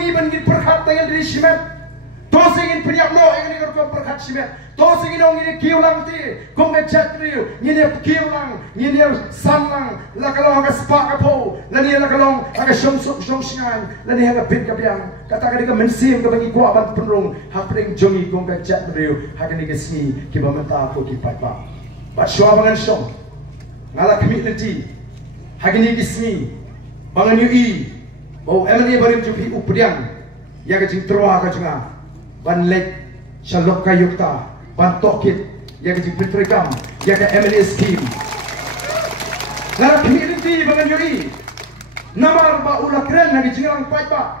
ingin bangkit perkat dengan diri simet. Tos ingin peniap lo ingin ikut perkat simet. Tos ingin orang ini kiulang ti, kong ngejat riu, ini kiulang, ini sanlang, lah kalau agak sepak kapo, lah ni lah kalau agak syong singan, lah ni agak pit kapiang. Katakan dia mensim ke bagi kuat ban penrung, hapring jongi kong ngejat riu, hakan ni kesmi kiba menta ko kipat ba. Bat syua bangan syong, ngalah kemit nanti, hakan ni kesmi, bangan yui, bau emani barim jupi updiang, ya kecing terwa kacunga. Ban lek shalok kayukta ban tokit ya ke jipritrekam ya ke MLA scheme lara community bangan yoi namar ba ula kren na gijingang pai ba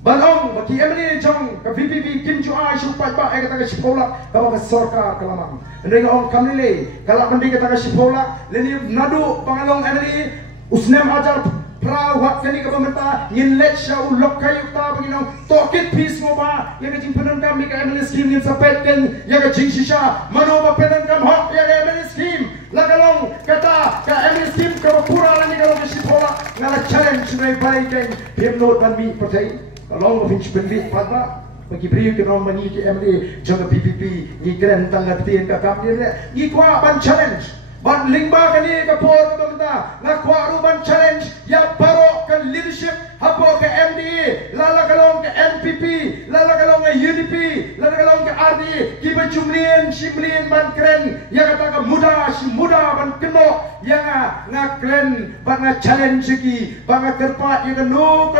balong baki MLA jong ke VPP kim chu ai shu pai ba ai kata ke sipola ka ba sarkar kalamang ndai ong kamile kala mandi kata ke sipola leni nadu bangalong MLA usnem ajar Prau hak kini ke pemerintah nginlet syau lok kayu ta begini tokit pis ngoba yang kecing penan kami ke MLA scheme yang sapetkan yang kecing sisa mano ba penan kam hak yang MLA scheme lagalong kata ke MLA scheme ke pura lani kalau ke sipola ngala challenge sungai baikeng pem note ban mi pertai kalau pinch bendik padra bagi beri ke orang mani ke MLA jangan PPP ni keren tangga tien ke kam ni kuat ban challenge ban lingba kani ke por ke pemerintah nak kuat ban challenge ya baro ke leadership hapo ke MDA lala kalong ke NPP lala kalong ke UDP lala kalong ke RD kiba jumlien simlien ban keren ya kata ke muda ban keno yang ngakren ban challenge ki ban terpat ya keno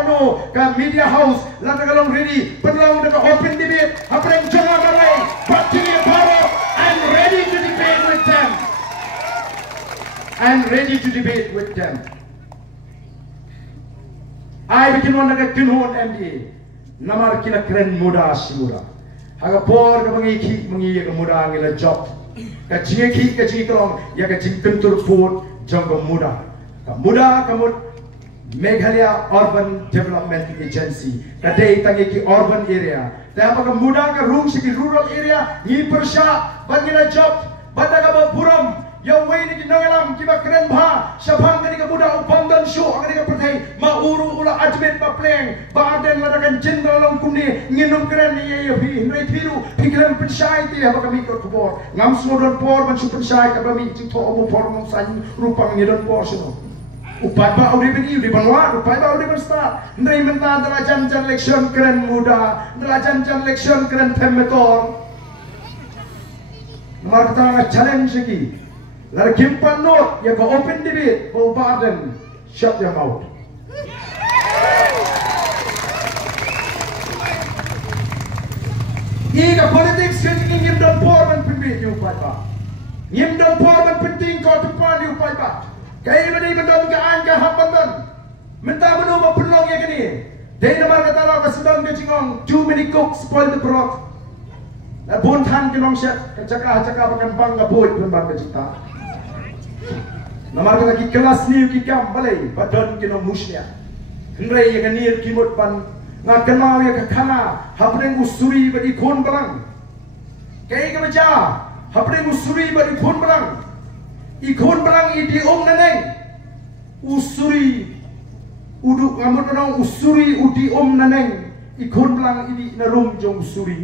ke media house lala kalong ready penlong ke open debate hapreng jangan marai parti baro I'm ready to debate with them. I'm ready to debate with them. I bikin one naga kinhon MDA. Namar kina keren muda si muda. Haga por ka mangi ka muda ngila job. Ka jingi kalong ya ka jing kentur port jong ka muda. Ka muda kamut Meghalaya Urban Development Agency. Ka day tangi ki urban area. Tapa ka muda ka room si ki rural area ni persya bangila job. Banda ka ba buram yang way ni kinangalam kiba keren bha syabang kani ka budak upam dan show kani ka pertai mauru ula ajmet ba pleng ba aden ladakan jenderal long kumni nginum keren ni ye hi ndai thiru pikran pensai ti ha kami ko tubor ngam smodon por man su pensai ka bami ti to omo por mong san rupang ni don por sino upat ba audi bini di banwa upat ba audi bersta ndai menta dala jan election keren muda dala jan election keren temetor nomor kita challenge ki lar kimpan note ya ko open debate ko baden shut your mouth iga politics sini ngim dan porman penting you pai ba ngim dan porman penting ko tupan you pai ba kai bani bandon ka an ka habandan menta banu ma pelong ya kini dei namar kata la ka sedang ke jingong too many cooks spoil the broth la bon than ke long shat ka caka pakan bang ga boy pun bang cita namar kata ki kelas ni ki kam balai badon ki no musnya ngrei ya kanir ki mot pan nga kenau ya khana hapring usuri badi khon balang kai ka baca hapring usuri badi khon balang i khon balang i di naneng usuri uduk ngamut nang usuri udi naneng i khon balang ini na rum jong usuri